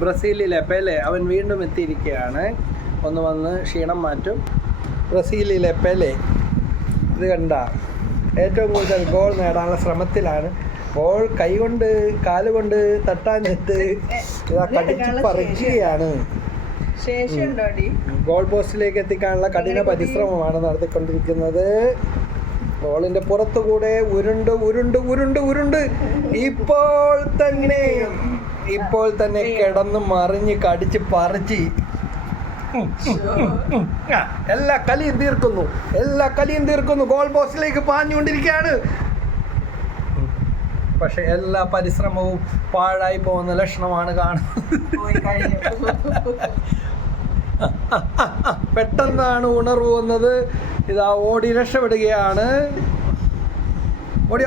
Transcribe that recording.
ബ്രസീലിലെ പെലെ അവൻ വീണ്ടും എത്തിയിരിക്കുകയാണ്. ഒന്ന് വന്ന് ക്ഷീണം മാറ്റും. ബ്രസീലിലെ പെലെ ഇത് കണ്ട ഏറ്റവും കൂടുതൽ ഗോൾ നേടാനുള്ള ശ്രമത്തിലാണ്. ബോൾ കൈകൊണ്ട് കാലുകൊണ്ട് തട്ടാഞ്ഞിട്ട് ഇതാ കടിച്ച് പറിക്കുകയാണ്. ഗോൾ പോസ്റ്റിലേക്ക് എത്തിക്കാനുള്ള കഠിന പരിശ്രമമാണ് നടത്തിക്കൊണ്ടിരിക്കുന്നത്. ബോളിന്റെ പുറത്തുകൂടെ ഉരുണ്ട് ഉരുണ്ട് ഉരുണ്ട് ഉരുണ്ട് ഇപ്പോൾ തന്നെ കിടന്ന് മറിഞ്ഞ് കടിച്ച് പറിച്ച് എല്ലാ കളിയും തീർക്കുന്നു. ഗോൾ പോസ്റ്റിലേക്ക് പാഞ്ഞുകൊണ്ടിരിക്കുകയാണ്. പക്ഷെ എല്ലാ പരിശ്രമവും പാഴായി പോകുന്ന ലക്ഷണമാണ് കാണുന്നത്. പെട്ടെന്നാണ് ഉണർവ് വന്നത്. ഇതാ ഓടി രക്ഷപ്പെടുകയാണ്. ഓടിയ